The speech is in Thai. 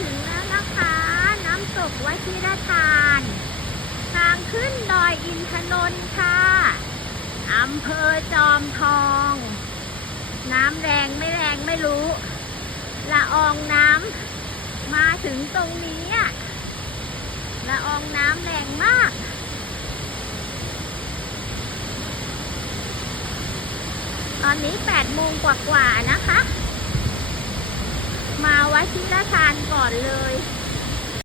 ถึงแล้วนะคะน้ำตกวชิรทาน ทางขึ้นดอยอินทนนท์ค่ะอำเภอจอมทอง น้ำแรงไม่แรงไม่รู้ละอองน้ำมาถึงตรงนี้อะละอองน้ำแรงมากตอนนี้8 โมงกว่าๆนะคะมาวชิรทานก่อนเลย